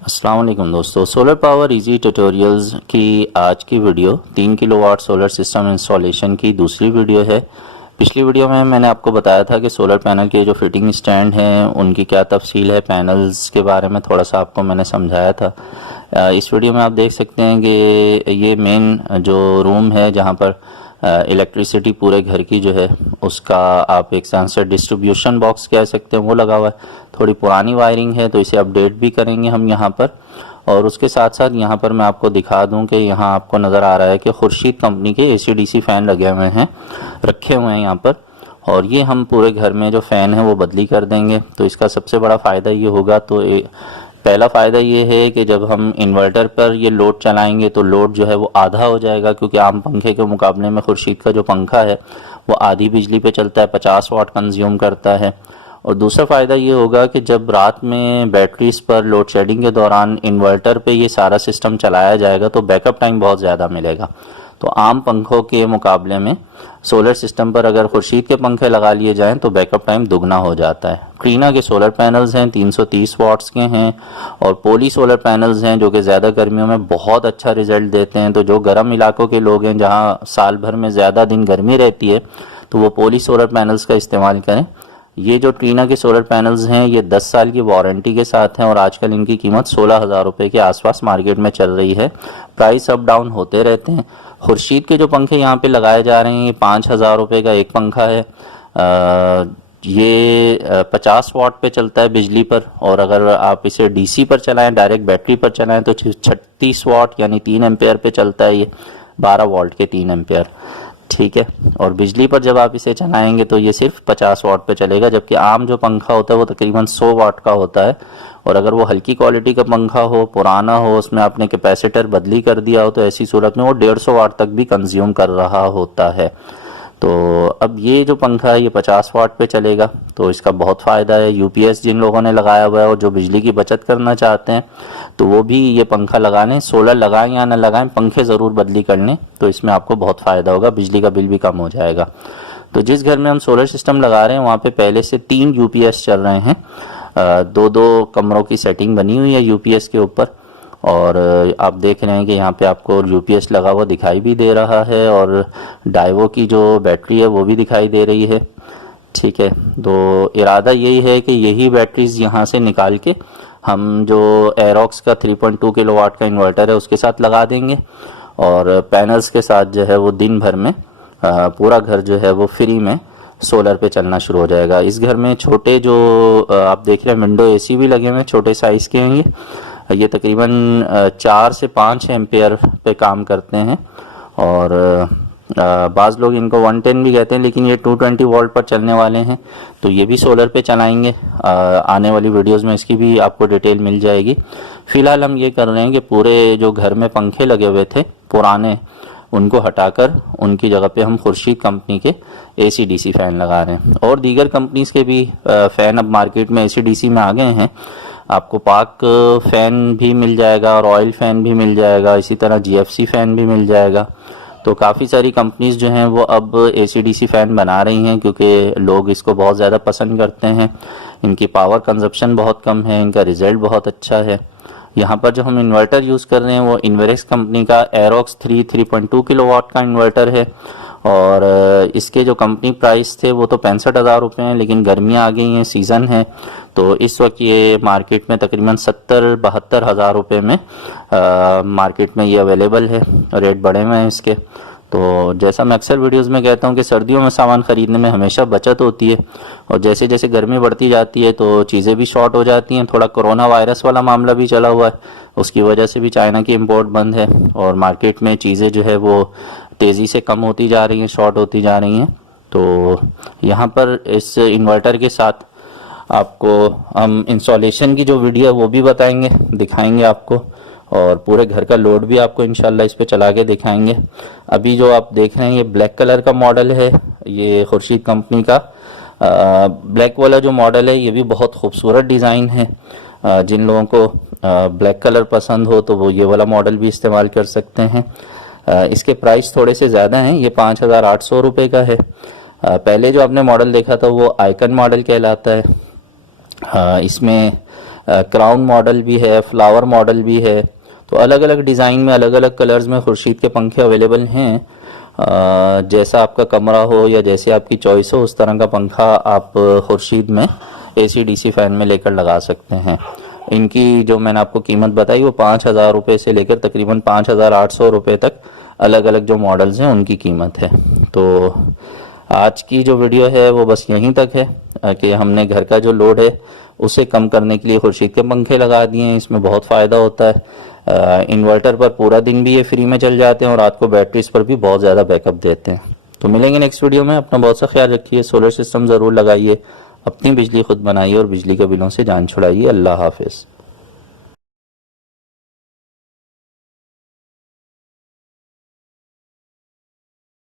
अस्सलाम वालेकुम दोस्तों, सोलर पावर इजी ट्यूटोरियल्स की आज की video 3 kilowatt solar system installation की दूसरी वीडियो है। पिछली वीडियो में मैंने आपको बताया था कि सोलर पैनल के जो फिटिंग स्टैंड हैं उनकी क्या तफसील है, पैनल्स के बारे में थोड़ा सा आपको मैंने समझाया था। इस वीडियो में आप देख सकते हैं कि ये मेन जो रूम है जहाँ पर इलेक्ट्रिसिटी पूरे घर की जो है उसका आप एक सेंसर डिस्ट्रीब्यूशन बॉक्स कह सकते हैं वो लगा हुआ है। थोड़ी पुरानी वायरिंग है तो इसे अपडेट भी करेंगे हम यहाँ पर। और उसके साथ साथ यहाँ पर मैं आपको दिखा दूँ कि यहाँ आपको नज़र आ रहा है कि खुर्शीद कंपनी के AC/DC फ़ैन लगे हुए हैं, रखे हुए हैं यहाँ पर। और ये हम पूरे घर में जो फ़ैन है वो बदली कर देंगे। तो इसका सबसे बड़ा फ़ायदा ये होगा, तो पहला फ़ायदा ये है कि जब हम इन्वर्टर पर ये लोड चलाएंगे तो लोड जो है वो आधा हो जाएगा, क्योंकि आम पंखे के मुकाबले में खुर्शीद का जो पंखा है वो आधी बिजली पे चलता है, 50 वाट कंज्यूम करता है। और दूसरा फ़ायदा ये होगा कि जब रात में बैटरीज पर लोड शेडिंग के दौरान इन्वर्टर पे ये सारा सिस्टम चलाया जाएगा तो बैकअप टाइम बहुत ज़्यादा मिलेगा। तो आम पंखों के मुकाबले में सोलर सिस्टम पर अगर खुर्शीद के पंखे लगा लिए जाएं तो बैकअप टाइम दुगना हो जाता है। ट्रीना के सोलर पैनल्स हैं, 330 वाट्स के हैं, और पोली सोलर पैनल्स हैं जो कि ज़्यादा गर्मियों में बहुत अच्छा रिजल्ट देते हैं। तो जो गर्म इलाकों के लोग हैं जहां साल भर में ज़्यादा दिन गर्मी रहती है तो वो पोली सोलर पैनल्स का इस्तेमाल करें। ये जो ट्रीना के सोलर पैनल्स हैं ये 10 साल की वारंटी के साथ हैं और आजकल इनकी कीमत 16,000 रुपये के आसपास मार्केट में चल रही है। प्राइस अप डाउन होते रहते हैं। खुर्शीद के जो पंखे यहाँ पे लगाए जा रहे हैं ये 5,000 रुपये का एक पंखा है। ये 50 वाट पे चलता है बिजली पर, और अगर आप इसे DC पर चलाएं, डायरेक्ट बैटरी पर चलाएं तो 36 वाट यानी 3 एम्पेयर पे चलता है। ये 12 वोल्ट के 3 एम्पेयर, ठीक है। और बिजली पर जब आप इसे चलाएंगे तो ये सिर्फ 50 वाट पे चलेगा, जबकि आम जो पंखा होता है वो तकरीबन 100 वाट का होता है। और अगर वो हल्की क्वालिटी का पंखा हो, पुराना हो, उसमें आपने कैपेसिटर बदली कर दिया हो तो ऐसी सूरत में वो 150 वाट तक भी कंज्यूम कर रहा होता है। तो अब ये जो पंखा है ये 50 वाट पे चलेगा, तो इसका बहुत फ़ायदा है। UPS जिन लोगों ने लगाया हुआ है और जो बिजली की बचत करना चाहते हैं तो वो भी ये पंखा लगा लें। सोलर लगाएं या ना लगाएं, पंखे ज़रूर बदली कर लें, तो इसमें आपको बहुत फ़ायदा होगा, बिजली का बिल भी कम हो जाएगा। तो जिस घर में हम सोलर सिस्टम लगा रहे हैं वहाँ पे पहले से 3 UPS चल रहे हैं। 2-2 कमरों की सेटिंग बनी हुई है UPS के ऊपर। और आप देख रहे हैं कि यहाँ पे आपको UPS लगा हुआ दिखाई भी दे रहा है, और डाइवो की जो बैटरी है वो भी दिखाई दे रही है, ठीक है। तो इरादा यही है कि यही बैटरीज यहाँ से निकाल के हम जो एरोक्स का 3.2 किलोवाट का इन्वर्टर है उसके साथ लगा देंगे, और पैनल्स के साथ जो है वो दिन भर में पूरा घर जो है वो फ्री में सोलर पे चलना शुरू हो जाएगा। इस घर में छोटे जो आप देख रहे हैं विंडो AC भी लगे हुए हैं, छोटे साइज़ के हैं ये तकरीबन 4 से 5 एम्पेयर पे काम करते हैं। और बाज़ लोग इनको 110 भी कहते हैं, लेकिन ये 220 वोल्ट पर चलने वाले हैं। तो ये भी सोलर पे चलाएंगे। आने वाली वीडियोस में इसकी भी आपको डिटेल मिल जाएगी। फ़िलहाल हम ये कर रहे हैं कि पूरे जो घर में पंखे लगे हुए थे पुराने, उनको हटाकर उनकी जगह पे हम खुर्शीद कंपनी के AC/DC फ़ैन लगा रहे हैं। और दीगर कंपनीज़ के भी फ़ैन अब मार्केट में AC/DC में आ गए हैं। आपको पाक फ़ैन भी मिल जाएगा और ऑयल फ़ैन भी मिल जाएगा, इसी तरह GFC फ़ैन भी मिल जाएगा। तो काफ़ी सारी कंपनीज़ जो हैं वो अब AC/DC फ़ैन बना रही हैं, क्योंकि लोग इसको बहुत ज़्यादा पसंद करते हैं। इनकी पावर कंजप्शन बहुत कम है, इनका रिज़ल्ट बहुत अच्छा है। यहाँ पर जो हम इन्वर्टर यूज़ कर रहे हैं वो इन्वेरेक्स कंपनी का एरोक्स 3.2 किलोवाट का इन्वर्टर है। और इसके जो कंपनी प्राइस थे वो तो 65,000 रुपये हैं, लेकिन गर्मियाँ आ गई हैं, सीज़न है, तो इस वक्त ये मार्केट में तकरीबन 70-72 हज़ार रुपये में मार्केट में ये अवेलेबल है। रेट बढ़े हुए हैं इसके। तो जैसा मैं अक्सर वीडियोस में कहता हूँ कि सर्दियों में सामान ख़रीदने में हमेशा बचत होती है, और जैसे जैसे गर्मी बढ़ती जाती है तो चीज़ें भी शॉर्ट हो जाती हैं। थोड़ा कोरोना वायरस वाला मामला भी चला हुआ है, उसकी वजह से भी चाइना की इम्पोर्ट बंद है और मार्केट में चीज़ें जो है वो तेज़ी से कम होती जा रही हैं, शॉर्ट होती जा रही हैं। तो यहाँ पर इस इन्वर्टर के साथ आपको हम इंस्टॉलेशन की जो वीडियो है वो भी बताएंगे, दिखाएंगे आपको, और पूरे घर का लोड भी आपको इंशाल्लाह इस पे चला के दिखाएंगे। अभी जो आप देख रहे हैं ये ब्लैक कलर का मॉडल है, ये खुर्शीद कंपनी का ब्लैक वाला जो मॉडल है ये भी बहुत खूबसूरत डिज़ाइन है। जिन लोगों को ब्लैक कलर पसंद हो तो वो ये वाला मॉडल भी इस्तेमाल कर सकते हैं। इसके प्राइस थोड़े से ज़्यादा हैं, ये 5,800 रुपये का है। पहले जो आपने मॉडल देखा था वो आइकन मॉडल कहलाता है। इसमें क्राउन मॉडल भी है, फ्लावर मॉडल भी है। तो अलग अलग डिज़ाइन में, अलग अलग कलर्स में खुर्शीद के पंखे अवेलेबल हैं। जैसा आपका कमरा हो या जैसे आपकी चॉइस हो, उस तरह का पंखा आप खुर्शीद में AC DC फ़ैन में लेकर लगा सकते हैं। इनकी जो मैंने आपको कीमत बताई वो 5,000 रुपये से लेकर तकरीबन 5,800 रुपये तक अलग अलग जो मॉडल्स हैं उनकी कीमत है। तो आज की जो वीडियो है वो बस यहीं तक है कि हमने घर का जो लोड है उसे कम करने के लिए खुर्शीद के पंखे लगा दिए हैं। इसमें बहुत फ़ायदा होता है। इन्वर्टर पर पूरा दिन भी ये फ्री में चल जाते हैं और रात को बैटरीज पर भी बहुत ज़्यादा बैकअप देते हैं। तो मिलेंगे नेक्स्ट वीडियो में। अपना बहुत सा ख्याल रखिए। सोलर सिस्टम ज़रूर लगाइए, अपनी बिजली खुद बनाइए और बिजली के बिलों से जान छुड़ाइए। अल्लाह हाफिज़।